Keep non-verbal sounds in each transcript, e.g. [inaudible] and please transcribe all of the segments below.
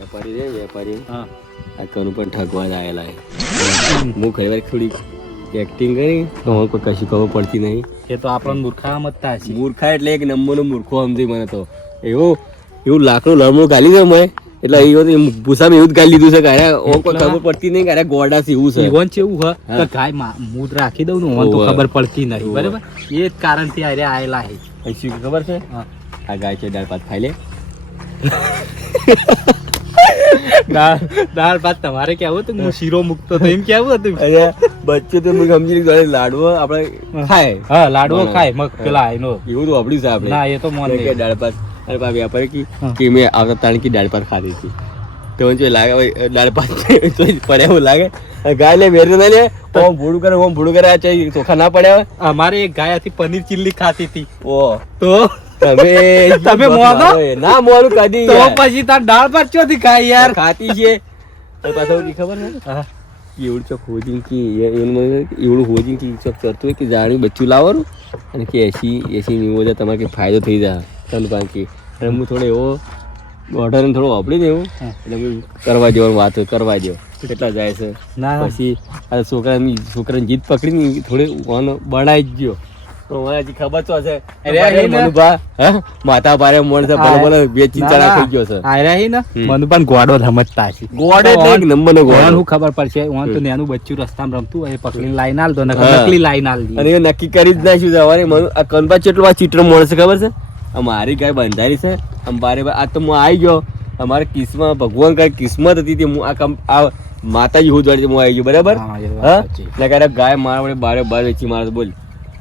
વેપારી રે વેપારી. હા. આ કનુ પણ ઠગવા જ આવેલા છે. હું ઘણી વાર થોડી એક્ટિંગ કરી તો કોઈ કશું ખબર પડતી નહીં. એ તો આપણને મૂર્ખા મતતા છે. મૂર્ખા એટલે એક નંબરનો મૂર્ખો સમજી મને તો. એવું એવું લાકડું લડમું ગાલી દે મેં એટલે એવું ભૂસામાં એવું જ ગાલી દીધું છે કે અરે ઓ કોઈ ખબર પડતી નહીં કે અરે ગોડા છે એવું છે. ઈવન છે હ હા. કે ગાયમાં મૂત રાખી દઉં ને ઓન તો ખબર પડતી નહીં. બરાબર? એ જ કારણથી આરે આયેલા અને ખબર છે? હા. આ ગાય છે દાળ ભાત ખાઈ લે. [laughs] દાળ ભાત તમારે કેવું હતું? હું શીરો મૂકતો તો એમ કેવું હતું? અરે બચ્ચો તો મને સમજી લીધું લાડવો આપણે ખાય. હા લાડવો ખાય મગ પેલા એનો એવું તો આપડ્યું છે આપણે. ના એ તો મને કે દાળ ભાત. અરે બા વ્યાપારી કી કે મેં આવતા તાણ કી દાળ ભાત ખાધી હતી. તો જો લાગે ભાઈ દાળ ભાત તો પડે એવું લાગે. ગાય લે વેર ના લે. ઓમ ભૂડું કરે ઓમ ભૂડું કરે આ ચોખા ના પડ્યા અમારે એક ગાય હતી પનીર ચીલ્લી ખાતી હતી. ઓ. તો તમે [laughs] તમે મોનો? ના મોરું કદી તો પછી તાર દાળ ભાત ચોથી ખાય યાર? ખાતી છે. પાછો ખબર ને એવડું ચોક હોજીન કી એવડું હોજીન કી ચોક કરતું હોય કે જાણી બચ્ચું લાવવાનું અને કે એસી એસી નેવું હજાર તમારે કંઈ ફાયદો થઈ જાય. તન પાંચી અને હું થોડો એવો ઓર્ડર થોડો વાપરી દેવું એટલે કરવા જેવાનું વાત કરવા દો કેટલા જાય છે? પછી આ છોકરાની છોકરાની જીત પકડીને થોડી ઓન બનાવી જ ગયો હજી ખબર તો હશે. અરે અરે અરે ને. મનુભા હે? માતા પારે મોણ છે ભલે ભલે બે ચિંતા થઈ ગયો છે. આયરા હી ને? હમ. ગોડો રમતતા છે ગોડે એક નંબરનો ઓન ગોડો હું ખબર પડશે. ઓન તો નેનું બચ્ચું રસ્તામાં રમતું એ પકડીને લાઈન આલ દો ને નકલી લાઈન આલ દી. અને નક્કી કરી જ નાખ્યું છે. મનુ આ કનબા ચેટલો ચિત્ર મળશે છે ખબર છે? મારી ગાય બંધારી છે. અમારે આ તો હું આવી ગયો. અમારે કિસ્મત ભગવાન કઈ કિસ્મત હતી તે હું આ કમ આ માતાજી હું જોડે હું આવી ગયો બરાબર? હા, ગાય મારા બારે બાર વેચી મારે બોલ.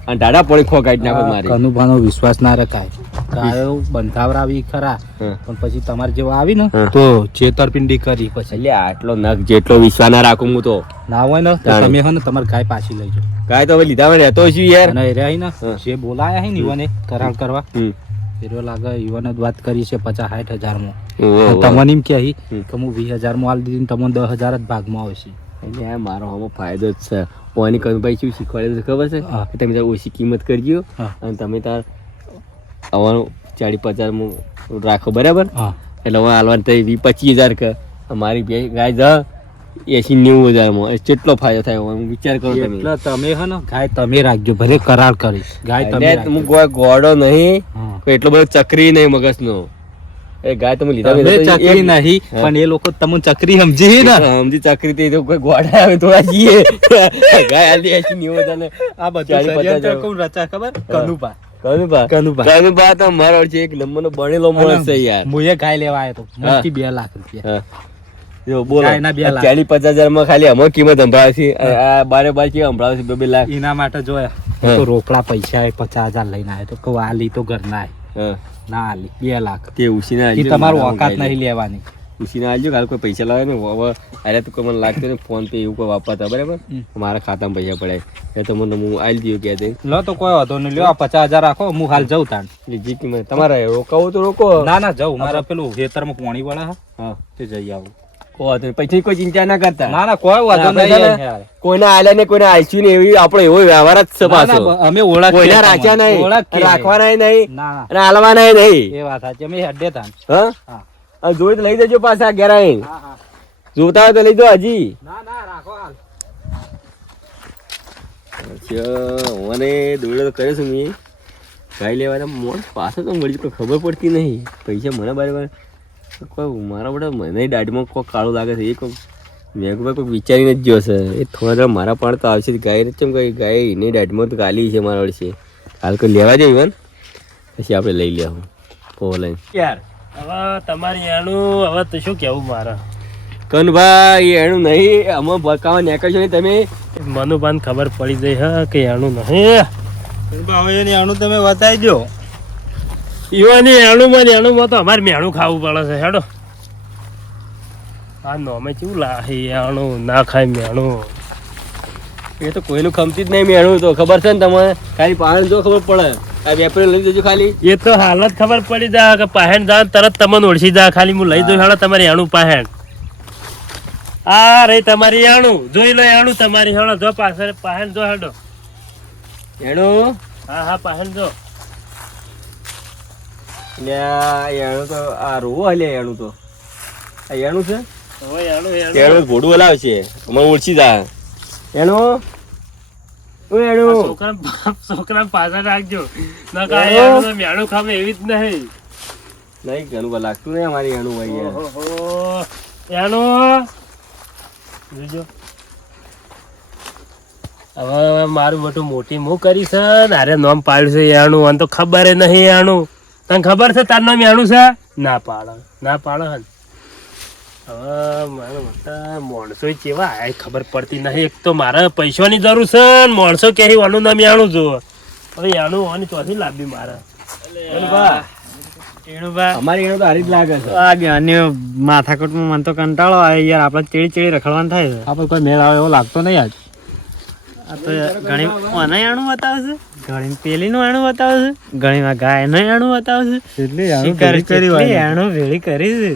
અને ડાડા પડી ખો કાઢી નાખો મારી. કનુભાનો વિશ્વાસ ના રખાય. કાયો બંધાવરા આવી ખરા પણ પછી તમારે જેવા આવી ને તો છેતરપિંડી કરી પછી. એટલે આટલો નખ જેટલો વિશ્વાસ ના રાખું હું તો. ના હોય ને તો તમે હે ને તમારી ગાય પાછી લઈ જાઓ. ગાય તો હવે લીધા રહેતો છું યાર? અને એ રહ્યા ને જે બોલાયા હે ને ઈવને કરાર કરવા હમ. લાગે ઈવને જ વાત કરી છે પચાસ સાઠ હજારમાં. તમને એમ કે કે હું વીસ હજારમાં આલી દીધી તમને દસ હજાર જ ભાગમાં આવશે. એટલે મારો હવે ફાયદો જ છે. ઓની કનભાઈ શું શીખવાડે છે ખબર છે? કે તમે તાર ઓછી કિંમત કરજો અને તમે તાર આવવાનું ચાલીસ પચાસ રાખો બરાબર? એટલે હવે હાલવાનું થઈ પચીસ હજાર કે. મારી બે ગાય જા એસી નેવું હજારમાં. કેટલો ફાયદો થાય હું વિચાર કરો તમે. એટલે તમે હે ને ગાય તમે રાખજો ભલે કરાર કરીશ. ગાય તમે હું. ગોળો નહીં. એટલો બધો ચકરી નહીં મગજનો. એ ગાય તમે લીધા તમે વગર તો ચકરી નહીં પણ એ લોકો તમને ચકરી સમજી ને? સમજી ચક્રી થી કોઈ ગોળા આવે થોડા જઈએ ગાય હાલતી એસી નેવું હજાર આ બધું ચાલી પચાસ ષડયંત્ર હજાર. કોણ રચા ખબર? હા. કનુભા. કનુભા. કનુભા. કનુભા તો મારો છે એક નંબરનો બનેલો માણસ છે યાર. મુએ ગાય લેવા આવ્યો તો મસ્તી બે લાખ રૂપિયા. જો બોલો. ચાલીસ પચાસ હજારમાં ખાલી અમે કિંમત સંભળાવે છે આ બારે બાર કેવા સંભળાવે છે બે બે લાખ? એના માટે જોયા તો રોકડા પૈસા પચાસ હજાર લઈને આવ્યો તો કહું આ લી તો ઘરના. ના બે લાખ. તે ઉસીને આલજો, તમારું ઓકાત નહીં લેવાની. ઉસીને આલજો કાલ કોઈ પૈસા લાવે ને હવે અરે તો કોઈ મને લાગતું ને ફોન પે એવું કોઈ વાપરતા બરાબર? મારા ખાતામાં પૈસા પડાય એ તો મને હું આલી દઉં કે દઈ લો તો કોઈ વાંધો નહીં લ્યો પચાસ હજાર રાખો હું હાલ જઉં તાણ. લીજી કિંમત તમારે રોકાવું તો રોકો. ના ના જઉં. મારા પેલું ખેતરમાં પાણી વાળા હા. તે જઈ આવું. વાંધો નહીં. કોઈ ચિંતા ના કરતા. ના ના કોઈ વાંધો નહીં. કોઈને આલ્યા ને કોઈને આલસ્યું ને એવી આપણો એવો વ્યવહાર જ છે ના, ના, પાછો. અમે ઓળખીએ કોઈને રાખ્યા નહીં રાખવાના નહીં ના ના. અને હાલવાના નહીં. એ વાત સાચી. અમે હેડે તાણ હા? હા. જોઈ તો લઈ જજો પાછા ઘેર આવીને. જોતા હોય તો લઈ દો હજી. ના ના રાખો હાલ. મને દોડો તો કર્યો છું મેં. ગાય લેવાના મોણ પાછો તો મળી ખબર પડતી નહીં. પૈસા મને બારે બાર કોઈ મારા બધા મને દાઢીમાં કોઈ કાળું લાગે છે એ કોઈ મેં કોઈ વિચારીને જ જોશે. એ થોડા થોડા મારા પણ તો આવશે ગાય ને ચમ કઈ ગાય એની દાઢીમાં તો ગાલી છે મારા વડે છે. હાલ કોઈ લેવા જાય ઇવન પછી આપણે લઈ લેવું ઓનલાઈન યાર હવે તમારી એનું હવે તો શું કેવું મારા? કનભાઈ એનું નહીં અમે બકાવા નીકળશો નહીં તમે. મનુભાન ખબર પડી ગઈ હા કે એનું નહીં. હવે એની એનું તમે બતાવી દો ઈવાની એનું માં ને એનું માં તો અમારે મેણું ખાવું પડે છે હેડો. આ નોમે કેવું લાહે એણું ના ખાય મેણું. એ તો કોઈનું ખમતી જ નહીં મેણું તો ખબર છે ને તમારે ખાલી પાણી જો ખબર પડે. આ વેપારી લઈ જજો ખાલી. એ તો હાલત ખબર પડી જાય કે પહેણ તરત તમને ઓળખી જાય ખાલી હું લઈ દઉં હેડો તમારી એનું પહેણ. આ રે તમારી એણું જોઈ લો એણું તમારી હેડો જો પાછળ પહેણ જો હેડો. એણું હા હા પહેણ જો. આ એનું તો આ રોવો હલે એનું તો. આ એનું છે? એનું ઘોડું હલાવશે અમે ઓળખી જા. એનું? છોકરા છોકરા પાછા રાખજો. ખામે એવી જ નહીં. નહીં ઘણું લાગતું નહીં અમારી એનું ભાઈ એનું? જોજો. હવે મારું મોટું મોટી હું કરી છે ને અરે નામ પાડ્યું છે એનું અને તો ખબર નહીં એનું. તને ખબર છે તાર નામ યાણું છે? ના પાડે. ના પાડે હન. હવે મારા મોટા માણસો કેવા આ ખબર પડતી નહીં. એક તો મારે પૈસાની જરૂર છે ને માણસો કે આનું નામ યાણું જુઓ હવે યાણું હોવાની ચોથી લાવવી મારે. જ માથાકૂટમાં મને તો કંટાળો આવે યાર. આપણે ચેડી ચેડી રખડવાનું થાય છે. આપણે કોઈ મેળ આવે એવો લાગતો નહીં આજ. આ તો ઘણી આના આણું બતાવે છે? ઘણી પેલીનું આણું બતાવે છે ઘણીમાં ગાયનું આણું બતાવે છે. શિકાર કેટલી આણું ભેળી કરી છે.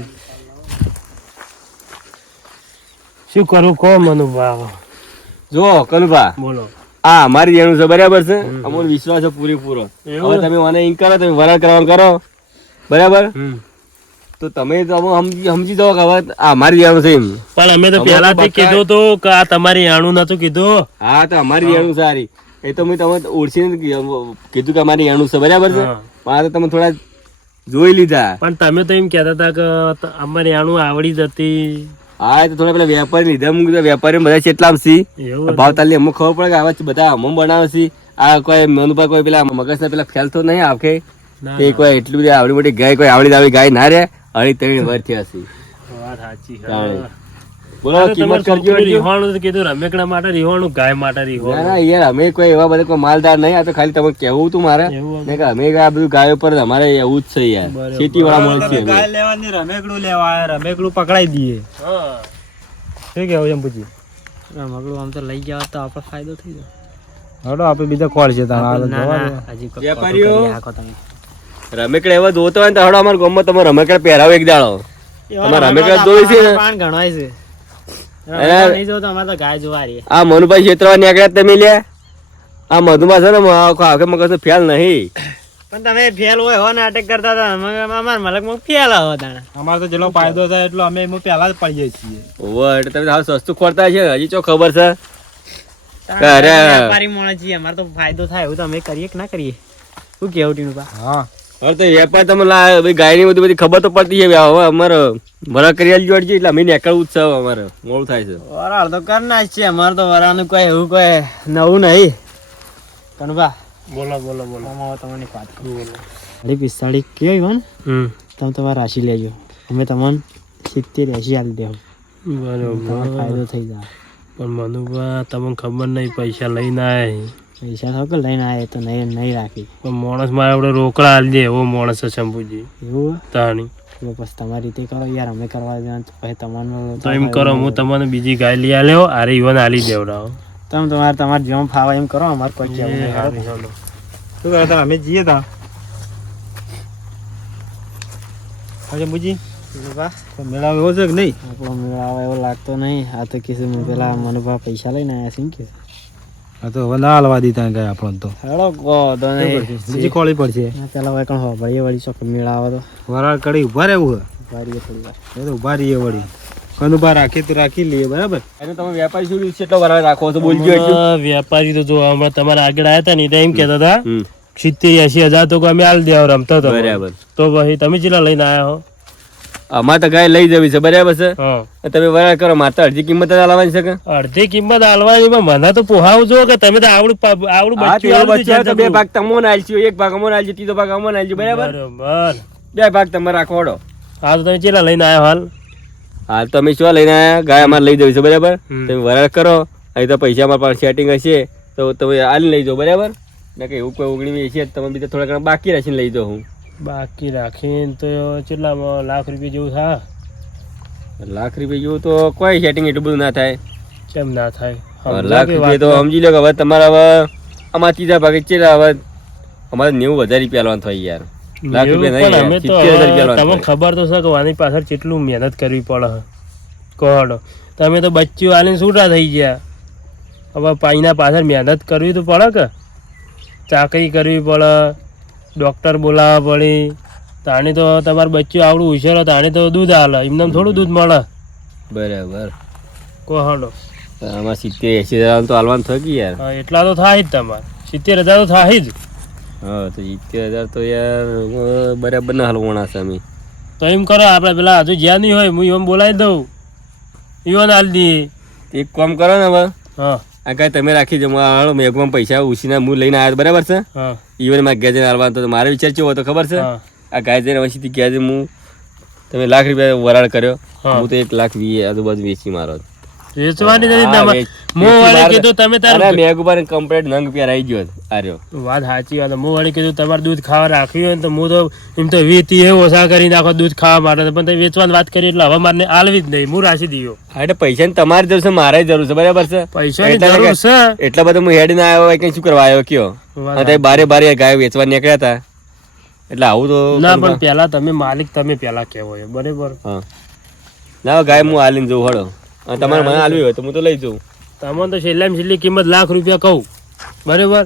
શું કરું કહો મનુ ભાવ. જો કનુભા. બોલો. આ અમારી એનું છે બરાબર છે? અમોને વિશ્વાસ છે પૂરેપૂરો. હવે તમે મને ઇન કરો તમે વરાળ કરવાનું કરો. બરાબર? તો તમે તો હવે સમજી સમજી જાઓ કે હવે આ અમારી એનું છે એમ. પણ અમે તો પહેલાથી કીધું તો કે આ તમારી આણું નતું કીધું. હા તો અમારી એનું સારી. એ તો મેં તમે ઓળખીને કીધું. કે અમારી એનું છે બરાબર છે? તો તમે થોડા જોઈ લીધા. પણ તમે તો એમ કહેતા હતા કે અમારે એનું આવડી જતી હા તો થોડા પેલા વેપારી લીધા. મૂકી દીધા વેપારી બધા કેટલા સી? ભાવ તાલી અમુક ખબર પડે કે આવા બધા અમુક બનાવે છે આ કોઈ મનુભા કોઈ પેલા મગજના પેલા ફેલતો નહીં આખે તે કોઈ એટલી બધી આવડી મોટી ગાય કોઈ આવડી આવી ગાય ના રે અઢી ત્રણ વર્ષ થયા છે વાત સાચી. બોલો કિંમત કરજો છોકરું તો કીધું રમેકડા માટે રીહવાણું ગાય માટે ના ના યાર અમે કોઈ એવા બધા કોઈ માલદાર નહીં આ તો ખાલી તમે કહેવું તું મારે. એવું ને કે અમે આ બધું ગાયો પર અમારે એવું જ છે યાર. ખેતી વાળા માણસ ગાય લેવાની રમેકડું લેવા રમેકડું પકડાઈ દઈએ. શું કેવું એમ પૂછી રમેકડું આમ તો લઈ ગયા તો આપણે ફાયદો થઈ જાય. હડો આપણે બીજા કોલ છે વેપારીઓ રમેકડા એવા જોતો હોય ને તો હળો અમારા ગામમાં તમે રમેકડા પહેરાવો એક દાડો. તમારે રમેકડા જોઈ છે પણ ગણાય છે. આ મનુભાઈ ક્ષેત્રમાં નીકળ્યા તમે લે. આ મધુમાં છે ને આખે મગજ ફેલ નહીં. પણ તમે ફેલ હોય હો નાટક કરતા હતા અમે અમારા મલકમાં ફેલ આવો તાણે. અમારે તો જેટલો ફાયદો થાય એટલો અમે એમાં પહેલા જ પડીએ છીએ. ઓવે એટલે તમે હાલ સસ્તું ખોરતા છે હજી ચો ખબર છે? અરે. વેપારી માણસ છીએ અમારે તો ફાયદો થાય એવું તો અમે કરીએ કે ના કરીએ? શું કેવું ટીનુભા? હા. હવે તો વેપાર તમે લા ભાઈ ગાયની બધી બધી ખબર તો પડતી છે હવે અમારે મરા કરી આલજો અડજી એટલે અમે નીકળવું જ છે અમારે. મોડું થાય છે. વરાળ તો કરના જ છે. અમારે તો વરાનું કોઈ એવું કોઈ નવું નહીં. કનુભા. બોલો બોલો બોલો. આમાં તમારી તમને વાત કરું. અઢી પિસ્તાળીસ કેવી હોય ને હમ. તમે તમારે રાશિ લેજો. અમે તમને સિત્તેર એસી આપી દેવું બરોબર. ફાયદો થઈ જાય. પણ મનુભા તમને ખબર નહીં પૈસા લઈને આય પૈસા તો કે લઈને આવે તો નહીં નહીં રાખી. પણ માણસ મારે આપણે રોકડા આલી દે એવો માણસ છે શંભુજી. એવું તાણી. તો પછી તમારી રીતે કરો યાર અમે કરવા જવાનું પછી તમારું તો એમ કરો હું તમને બીજી ગાય લઈ આલ્યો આરે ઈવન આલી દેવડાવો તમે તમારે તમારે જેમ ફાવે એમ કરો અમારે કોઈ કહેવું નહીં શું કરે તમે? અમે જઈએ તા. અરે બુજી મેળાવ એવો છે કે નહીં? આપણો મેળાવ એવો લાગતો નહીં. આ તો કીધું મેં પેલા મનુભા પૈસા લઈને આવ્યા છે એમ કે આ તો હવે ના હાલવા દીધા ગયા આપણને તો. હેડો કો તો બીજી કોળી પડશે. પેલા હોય કણ? હોભળીએ વળી ચોક મેળાવો તો. વરાળ કડી ઊભા રહેવું વારીએ થોડી વાર. એ તો ઊભા રહીએ વળી કનુભા રાખી તો રાખી લઈએ બરાબર? અને તમે વેપારી શું એટલો વરાળ રાખો તો બોલજો એટલું. વેપારી તો જો હમણાં તમારે આગળ આવ્યા હતા ને એમ કહેતા હતા સિત્તેર એસી હજાર તો અમે હાલ દેવા રમતો હતો. બરાબર. તો પછી તમે જેટલા લઈને આવ્યા હો? અમારે તો ગાય લઈ જવી છે બરાબર છે? તમે વરાળ કરો મારે તો અડધી કિંમત જ આલવાની છે કે? અડધી કિંમત આલવાની મને તો પોહાવું જો કે તમે તો આવડું આવડું તો તો બે. ભાગ તમોને આલજો એક ભાગ અમોને આલજો ત્રીજો ભાગ અમોને આલજો બરાબર? બરોબર. બે ભાગ તમારે રાખોડો હા તો તમે ચેલા લઈને આવ્યા હાલ? હાલ તમે શું લઈને આયા? ગાય અમારે લઈ જવી છે બરાબર? તમે વરાળ કરો અહીં તો પૈસા અમારા પાસે સેટિંગ હશે તો તમે આલી લઈ જાઓ બરાબર? ને કે એવું કોઈ ઓગણી તો તમે બીજા થોડા ઘણા બાકી રાખીને લઈ જાઓ હું. બાકી રાખીને તો કેટલામાં લાખ રૂપિયા જેવું થાય? લાખ રૂપિયા જેવું તો કોઈ સેટિંગ એટલું બધું ના થાય. કેમ ના થાય? લાખ રૂપિયા તો સમજી લો કે હવે તમારા હવે અમારા ત્રીજા ભાગે ચેલા હવે અમારે નેવું હજાર રૂપિયા લેવાનું થાય યાર. લાખ રૂપિયા નહીં પણ યાર, અમે તો 70,000 હવે લેવાનું તમને ખબર તો છે કે આની પાછળ કેટલું મહેનત કરવી પડે. કોડો તમે તો બચ્ચું આલીને છૂટા થઈ ગયા. હવે પાણીના પાછળ મહેનત કરવી તો પડે કે? ચાકરી કરવી પડે. ડૉક્ટર બોલાવવા પડે. તાણે તો તમારું બચ્ચું આવડું હોશિયાર હોય તાણે તો દૂધ હાલે એમને થોડું દૂધ મળે. બરાબર. કો હાલો. આમાં સિત્તેર એસી હજાર તો હાલવાનું થકી યાર. એટલા તો થાય જ તમારે. સિત્તેર હજાર તો થાય જ. હા તો સિત્તેર હજાર તો યાર બરાબર ના હાલવાના છે અમે. તો એમ કરો આપણે પેલા હજુ જ્યાં નહીં હોય હું એમ બોલાવી દઉં. ઈવન હાલ દઈએ. એક કામ કરો ને હવે. હા. આ કાંઈ તમે રાખી દો હાલો મેઘમાં પૈસા ઉછીના હું લઈને આવ્યો બરાબર છે? ઈવનમાં જઈને હાલવાનું તો મારે વિચાર કેવો હતો ખબર છે? આ ગાય જઈને વસીથી છે હું તમે લાખ રૂપિયા વરાળ કર્યો. હા. તો એક લાખ વીસ આજુબાજુ વેચી મારો વેચવાની નથી તમારે. વળી કીધું તમે તારે ઉપર કમ્પ્લેટ નંગ આવી ગયો આર્યો. વાત સાચી વાત વળી કીધું તમારે દૂધ ખાવા રાખ્યું હોય તો હું તો એમ તો વીતી એ ઓછા કરી નાખો દૂધ ખાવા માટે. પણ તમે વેચવાની વાત કરી એટલે હવે મારે આલવી જ નહીં હું રાશી દીયો. એટલે પૈસાની તમારી જરૂર છે મારે જરૂર છે બરાબર છે? પૈસા એટલા જરૂર છે. એટલા બધા હું ના આવ્યો હોય કે શું કરવા આવ્યો કયો? અને બારે બારે ગાય વેચવા નીકળ્યા હતા એટલે આવું તો ના પણ પેલા તમે માલિક તમે પેલા કહેવો બરાબર? હા. ના ગાય હું આલીને જઉં હળો. તમારે મને આલવી હોય તો હું તો લઈ જઉં. તમને તો છેલ્લામાં છેલ્લી કિંમત લાખ રૂપિયા કહું. બરાબર?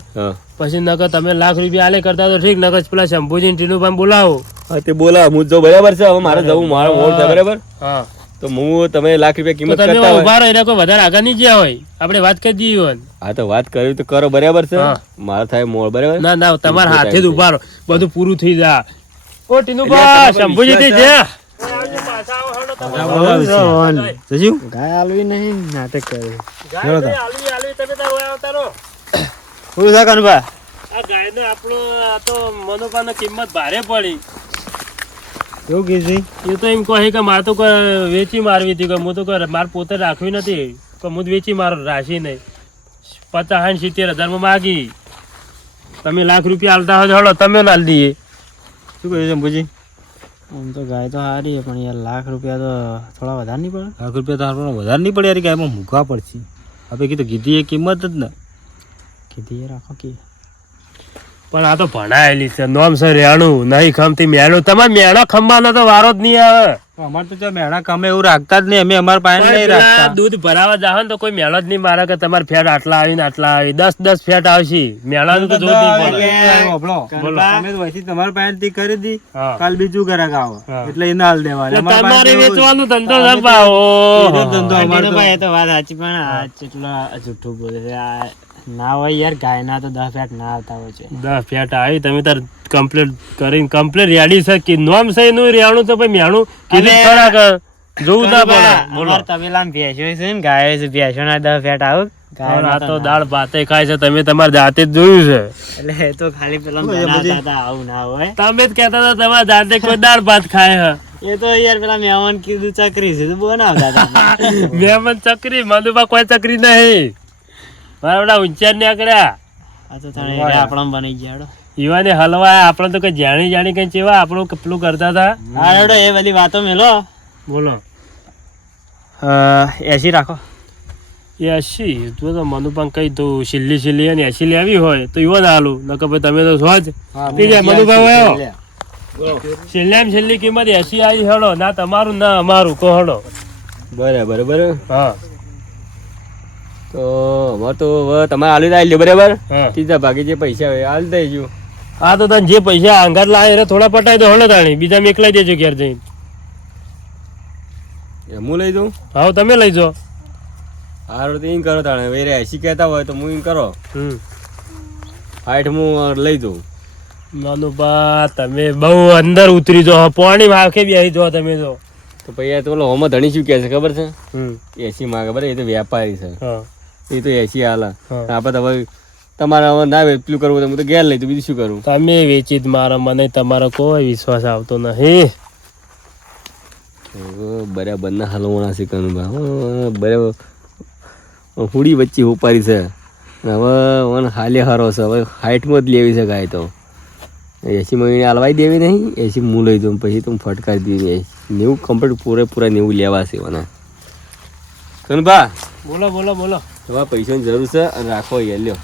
પછી નકર તમે લાખ રૂપિયા આલે કરતા તો ઠીક નકર પેલા શંભુજી ટીનુભાઈ બોલાવો. હા તે બોલા હું જો બરાબર છે? હવે મારે જવું મારો મોડ છે બરાબર? હા. તો હું તમે લાખ રૂપિયા કિંમત કરતા હોય. ઊભા રહો કોઈ વધારે આગળ નહીં જ્યાં હોય. આપણે વાત કરી દઈએ હોય. હા તો વાત કરી તો કરો બરાબર છે. મારે થાય મોડ બરાબર? ના ના તમારા હાથે જ ઊભા રહો. બધું પૂરું થઈ જા ઓ ટીનુભાઈ શંભુજી થી વિશ્વાસ જા. જજુ? ગાય આલવી નહીં નાટક કરે. ચલો તો. આલવી આલવી તમે તાર ઓય આવતા રહો. પૂરું થા કનુભા? આ ગાયને આપણો આ તો મનોભાવની કિંમત ભારે પડી. એવું કીધી એ તો એમ કહે કે મારે તો વેચી મારવી હતી કે હું તો મારે પોતે રાખવી નથી કે હું વેચી મારો રાશી નહીં. પચાસ સાઠ સિત્તેર હજારમાં માગી. તમે લાખ રૂપિયા હાલતા હોય તો હળો તમે લાલ દઈએ શું કહ્યું શંભુજી આમ તો ગાય તો સારી છે પણ યાર લાખ રૂપિયા તો થોડા વધારે નહીં પડે. લાખ રૂપિયા તો આપણને વધારે નહીં પડે યાર ગાયમાં મૂકવા પડશે. આપણે કીધું કીધી એ કિંમત જ ને. કીધી એ રાખો કે. પણ આ તો ભણાયેલી છે નોમ સર રેણું નહીં ખમતી મેણું. તમારે મેણો ખમવાનો તો વારો જ નહીં આવે. અમારે તો જો મેણા કામે એવું રાખતા જ નહીં. અમે અમારા પાસે નહીં રાખતા. દૂધ ભરાવા જાવ ને તો કોઈ મેળો જ નહીં મારે કે તમારે ફેટ આટલા આવી ને આટલા આવી. દસ દસ ફેટ આવશે. મેળાનું તો જોવું નહીં પડે બોલો. તમે તો તમારા પાસેથી કરી દી. કાલ બીજું ઘરાક આવો એટલે એને હાલ દેવા તમારે વેચવાનું ધંધો ધંધો. અમારો ભાઈ એ તો વાત સાચી પણ આ જેટલા જૂઠું બોલે છે આ ના હોય યાર ગાયના તો દસ ફેટ ના આવતા હોય છે. દસ ફેટ આવી તમે તાર કમ્પ્લીટ કરીને કમ્પ્લીટ રેડી છે કે નોમ છે એનું રેણું તો ભાઈ મેણું કીધું થોડાક જોવું ના પડે બોલો. અમાર તબેલામાં છે ને ગાય છે ભેંસો ના દસ ફેટ આવું. આ તો દાળ ભાતે ખાય છે તમે તમારી જાતે જ જોયું છે. એટલે એ તો ખાલી પેલા આવું ના હોય. તમે જ કહેતા હતા તમારા જાતે કોઈ દાળ ભાત ખાય એ તો યાર પેલા મહેમાન કીધું ચકરી છે તો બનાવતા હતા. છે મેં પણ ચકરી મધુબા કોઈ ચકરી નહીં. મારા બધા ઊંચાર નીકળ્યા. આ તો તને આપણા બની ગયા યુવાને હલવા આપણે તો કઈ જાણી જાણી કઈ ચેવા આપણું કપલું કરતા હતા. હા હેડો એ બધી વાતો મેલો. બોલો. એસી રાખો. એસી? તું તો મનુભાઈ કઈ તું છેલ્લી છેલ્લી અને એસી લેવી હોય તો યુવાન હાલું. નકર ભાઈ તમે તો છો જ. ઠીક છે મનુભાઈ આવ્યો છેલ્લામાં છેલ્લી કિંમત એસી આવી હળો ના તમારું ના અમારું. કોહડો હળો બરાબર બરાબર. હા. તો હવે તો હવે તમારે હાલી આવી લ્યો બરાબર? હા. ત્રીજા ભાગે જે પૈસા હોય આલી દઈ જો. આ તો તને જે પૈસા અંગાર લાવે એને થોડા પટાઈ દો હળો તાણી. બીજા મેકલાઈ દેજો ઘેર જઈને. હું લઈ દઉં? હા તમે લઈ જાઓ હારું તો એમ કરો તાણે. વેરે એસી કહેતા હોય તો હું એમ કરો. હમ. હાઈટ હું લઈ દઉં. મનુભા તમે બહુ અંદર ઉતરી જો. પાણી માખે બી આવી જો તમે જો. તો પછી તો ઓલો હોમાં ધણી શું કહે છે ખબર છે? એસી માગે બરાબર? એ તો વ્યાપારી છે. હા. એ તો એસી હાલ. આપણે હવે તમારે હવે ના પેલું કરવું તમે હું તો ઘેર લઈ તો બીજું શું કરું? તમે વેચી મારા મને તમારો કોઈ વિશ્વાસ આવતો નહીં બરાબર ના હલવણા છે કનુભા બરાબર. હુડી વચ્ચે ઉપારી છે. હવે મને હાલે હારો છે. હવે હાઇટમાં જ લેવી છે ગાય તો. એસી મહિને હલવાઈ દેવી નહીં એસી હું લઈ દઉં પછી તું ફટકારી દીધી નેવું કમ્પ્લીટ પૂરેપૂરા નેવું લેવા છે મને કનુભા? બોલો બોલો બોલો. તમારે પૈસાની જરૂર છે અને રાખો એ લ્યો.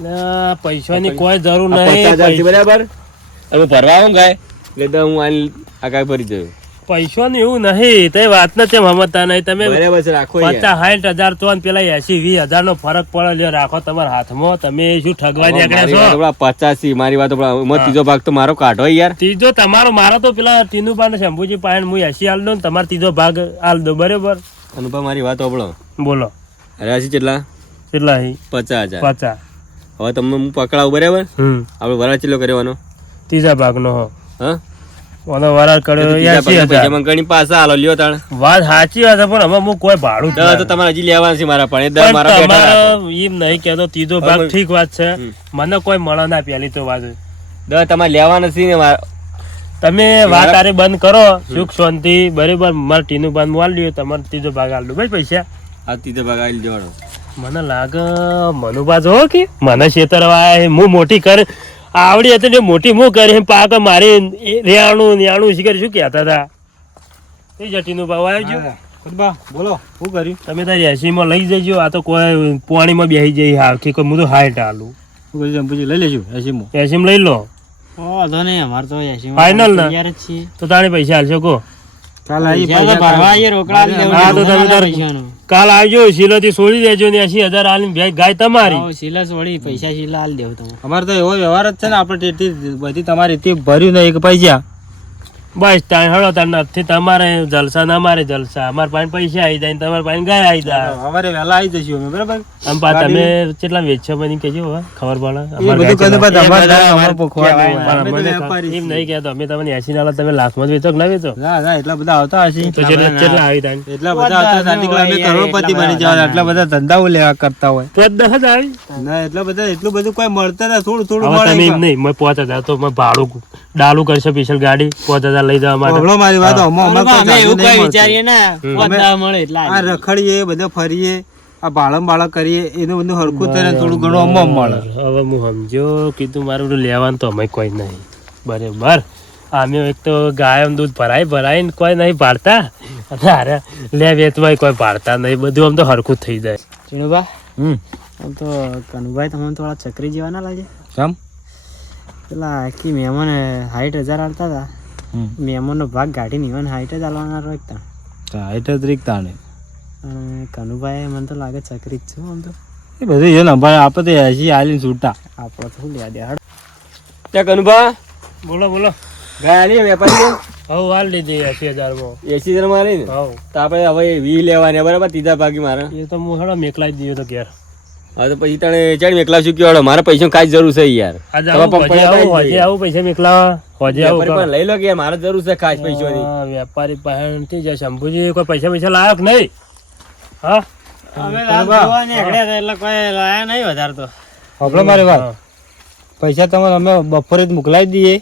ના, પૈસાની કોઈ જરૂર નહીં પૈસા- બરાબર? હવે ભરવા આવું ગાય? એટલે હું આની આ ભરી જયો પૈસાનું એવું નહીં તે વાત ને તેમ સમજતા નહીં તમે બરાબર છે રાખો પચાસ સાઠ હજાર તો પેલા એસી વીસ હજાર નો ફરક પડે લ્યો રાખો તમારા હાથમાં તમે શું ઠગવા હવે નીકળ્યા છો? પચાસી મારી વાત ત્રીજો ભાગ તો મારો કાઢો યાર. ત્રીજો તમારો મારો તો પેલા ટીનુબા ને શંભુજી પાસે હું એસી આલ દઉં તમારો ત્રીજો ભાગ આલ દો બરોબર? અનુભવ મારી વાત સાંભળો. બોલો. અરે હજી કેટલા? કેટલા પચાસ હજાર. પચાસ. હવે તમને હું પકડાવું બરાબર? આપણે વરાળ ચેટલો કરવાનો ત્રીજા ભાગનો હો. હા? ઓનો વરાળ કર્યો એસી હજાર. પૈસા મને પાછા હાલો લ્યો તાણ. વાત સાચી વાત પણ હવે હું કોઈ ભાડું તો તમારે હજી લેવાના છે મારા પણ મારા. તમારે એમ નહીં કહેતો ત્રીજો ભાગ ઠીક વાત છે. મને કોઈ મળે ના પેલી તો વાત તમારે લેવાના છે ને તમે વાત આરે બંધ કરો સુખ શાંતિ બરાબર મારે ટીનું બંધ મોલ લ્યો તમારે ત્રીજો ભાગ આલ્યો ભાઈ પૈસા? આ ત્રીજો ભાગ આવી મને લાગે મનુભા જો કે મને છેતરવા હું મોટી કર આવડી હતી ને મોટી હું કરી પાક મારી રેણું નેણું શીખર શું કહેતા હતા? એ જટીનું ભાવ આવ્યો છો. ખુદબા બોલો શું કર્યું? તમે તારી એસીમાં લઈ જજો આ તો કોઈ પાણીમાં બેસી જઈ હા કે કોઈ હું તો હાઈટ આલું. શું કરી પછી લઈ લેજો એસીમો એસીમાં લઈ લો. વાંધો નહીં અમારે તો એસી Final ને? તો તારે પૈસા હાલશો કહો ચાલ આવી પૈસા ભરવા આવીએ, રોકડા હા, તો તમે તાર- પૈસાનું. કાલ આવજો શીલોથી છોડી દેજો ને એસી હજાર આલીને ભેગ ગાય તમારી. શીલા છોડી પૈસા શીલા આલ દેવ તમે અમારે તો એવો વ્યવહાર જ છે ને આપણે બધી તમારી ભર્યું ને એક પૈસા. બસ ત્યાં હળો ત્યાં નથી તમારે જલસા ના મારે જલસા. અમારે પાસે પૈસા આવી જાય તમારે પાસે ગયા આવી જાય. અમારે વહેલા આવી જશું અમે બરાબર? આમ પા તમે કેટલા વેચશો બની કેજો હવે ખબર પડે. એમ નહીં કહેતો અમે તમને એસી ના તમે લાખમાં માં વેચો કે ના વેચો? ના ના એટલા બધા આવતા હશે. કેટલા આવી એટલા બધા આવતા અમે કરોડપતિ બની જવા એટલા બધા ધંધાઓ લેવા કરતા હોય. તો દસ હજાર આવી. ના એટલા બધા એટલું બધું કોઈ મળતા થોડું થોડું મળે નહીં મેં પાંચ હજાર તો ભાડું ડાલું કરશે સ્પેશિયલ ગાડી પાંચ હજાર લઈ જવા માટે. હમણાં મારી વાત હમણાં અમે એવું કોઈ. વિચારીએ ને મળે એટલે આ રખડીએ બધે ફરીએ આ બાળમ બાળક કરીએ એનું બધું હરખું થાય થોડું ઘણું અમમ મળે. હવે હું સમજો કીધું મારું બધું લેવાનું તો અમે કોઈ નહીં. બરાબર? અમે એક તો ગાયમ દૂધ ભરાય ભરાય ને કોઈ નહીં પાડતા. અને અરે લે વેચવાય કોઈ પાડતા નહીં. બધું આમ તો હરખું થઈ જાય. ચીણુભા હમ. આમ તો કનુભાઈ તમને થોડા ચકરી જેવા ના લાગે? સમ પેલા આખી મહેમાન સાઠ હજાર આવતા હતા. મહેમાનનો ભાગ ગાડી નીવન સાઠ જ આલવાના રાખતા રાઈટ જ રીકતા ને કનુભાઈ મને તો લાગે ચકરી જ છું આમ તો. એ બધું છે ને ભાઈ આપણે તો એસી આલીને છૂટા. આપણો તો શું લેવા દે ત્યાં કનુભા બોલો બોલો. ગાય આલી વેપારી હવે વાર લીધી એસી હજારમાં. એસી હજાર મારી ને? હવ તો આપણે હવે વી લેવાની બરાબર? ત્રીજા ભાગી મારા. એ તો હું હેડો મેકલાઈ દીધો તો ઘેર. હા તો પછી તને એકલા શું કહેવાડો મારે પૈસા કાંઈ જરૂર છે યાર. આવું હોજે પૈસા મેકલાવા. લઈ લો કે મારે જરૂર છે ખાસ પૈસા વેપારી શંભુજી કોઈ પૈસા પૈસા લાયક નહીં? હા? અમે રાત જોવા નીકળ્યા હતા એટલે કોઈ લાયા નહીં વધારે તો. આપણે મારી વાત. પૈસા તમારે અમે બપોરે જ મોકલાવી દઈએ.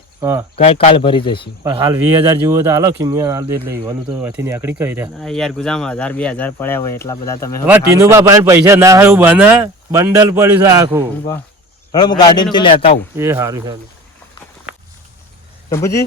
કઈ કાલ ભરી જશે પણ હાલ વીસ હજાર જેવું તો હાલો કે મેં હાલ દે એટલે એવાનું તો અહીંથી નીકળી કઈ રહ્યા. યાર ગુજરામ હજાર બે હજાર પડ્યા હોય એટલા બધા તમે હવે ટીનુબા પાસે પૈસા ના હોય બને. બંડલ પડ્યું છે આખું. હવે હું ગાડીમાંથી લેતા આવું. એ સારું સારું. ચંપુજી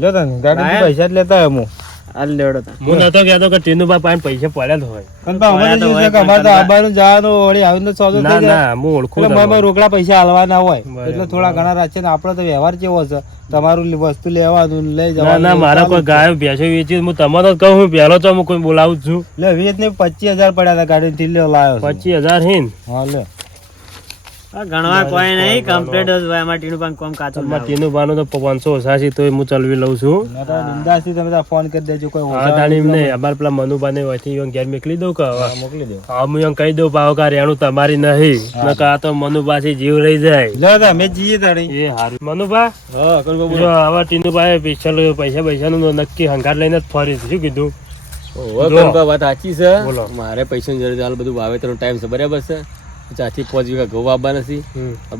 લ્યો તને ગાડીમાંથી પૈસા જ લેતા હું. હાલ લેવડો તા હું નતો કહેતો કે ટીનુબા પાસે પૈસા પડ્યા જ હોય. પણ અમારે તો શું છે કે અમારે તો આબાનું જવાનું વળી આવીને સોદો થઈ જાય ના હું ઓળખું એટલે. મારે રોકડા પૈસા હાલવાના હોય. એટલે થોડા ઘણા રાખે ને આપણો તો વ્યવહાર કેવો છે? તમારું વસ્તુ લેવાનું લઈ જવાનું ના મારા કોઈ ગાયો ભેંસો વેચી હું તમારો જ કહું પહેલો તો હું કોઈ બોલાવું જ છું. લે વીસ ને પચીસ હજાર પડ્યા હતા ગાડી થી લાવ્યો પચીસ હજાર હિન. હા લે. ગણવા કોઈ નહીં કમ્પ્લીટ જ હોય. અમારે ટીનું પાંખ કોમ કાચું તમારે ટીનું બાનું તો પાંચસો ઓછા તો હું ચલવી લઉં છું. ના બિંદાસથી તમે ફોન કરી દેજો કોઈ હા તાણી એમ નહીં. પેલા મનુભાને હોયથી ઈવન ઘેર મોકલી દઉં કે હવે? મોકલી દઉં હા હું એમ કહી દઉં ભાવ કા રેણું તમારી નહીં. નકર આ તો મનુભાથી જીવ રહી જાય. લો તો અમે જઈએ તાણી. એ હારું. મનુભા? હા કોણ બોલો. હવે ટીનુભાઈ પૈસા પૈસાનું તો નક્કી હંકાર લઈને જ ફરી શું કીધું. વાત સાચી છે. બોલો. મારે પૈસાની જરૂર હાલ બધું વાવેતરનો ટાઈમ છે. બરાબર છે? ચાથી પાંચ વીઘા ઘઉં આપવાના છે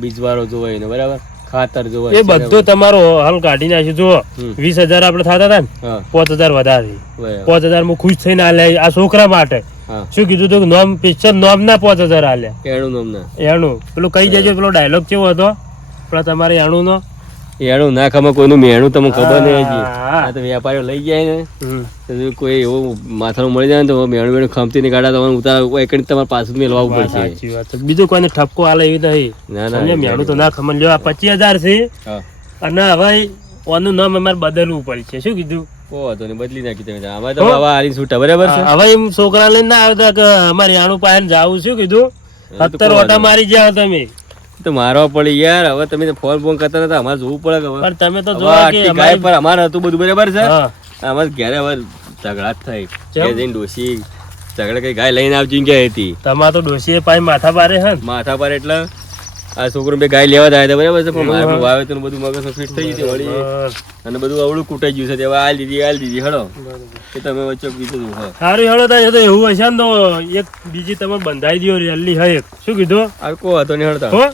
બીજવારો જોવાય ને બરાબર? ખાતર એ બધું તમારો હાલ કાઢી નાખ્યું જુઓ. વીસ હજાર આપણે થતા હતા ને હા. પાંચ હજાર વધારે. પાંચ હજારમાં ખુશ થઈને આલ્યા આ છોકરા માટે. શું કીધું તું? નોમ પિક્ચર નોમ ના પાંચ હજાર આલ્યા. એનું નોમ ના એનું. પેલું કહી દેજો પેલો ડાયલોગ કેવો હતો? પેલા તમારે એનું નો એનું ના ખબર કોઈનું મેણું તમને ખબર નહીં હજી. આ તો વેપારીઓ લઈ જાય ને. કોઈ એવું માથાનું મળી જાય ને તો મેણું મેણું ખમતી ને કાઢા તમારે ઉતાર એક તમારે પાછું મેળવવું પડશે. છે. બીજું કોઈને ઠપકો આલે એવી નહીં. ના ના મેણું તો ના ખમણ લ્યો આ પચીસ હજાર છે. અને હવે ઓનું નામ અમારે બદલવું પડશે. શું કીધું? બદલી નાખી તમે. અમારે તો બાબા હારી છૂટા બરાબર છે? હવે એમ છોકરા લઈને ના આવતા કે અમારે પાસે જવું. શું કીધું? સત્તર ઓટા મારી જાવ તમે. તો મારવા પડે યાર. હવે તમે ફોન ફોન કરતા નતા. અમારે જોવું પડે કે હવે. પણ તમે તો જોવા કે ગાય પર અમારે હતું બધું બરાબર છે? અમારે ઘેરે હવે ઝઘડા થઈ કે જઈને ડોશી ઝઘડા કઈ ગાય લઈને આવજી કે હતી. તમાર તો ડોશીએ પાઈ માથા પારે હે માથા પારે એટલે આ છોકરો બે ગાય લેવા જાય બરાબર છે પણ મારું વાવેતર બધું મગજ ફિટ થઈ ગયું વળી. અને બધું અવળું કૂટાઈ ગયું છે તે હવે આલ દીધી આલ દીધી હળો. કે તમે વચ્ચે કીધું હા. સારું હળો થાય તો એવું હશે ને તો એક બીજી તમે બંધાઈ દો રેલી હા એક. શું કીધું? આ કો હતો ને હળતા. હો?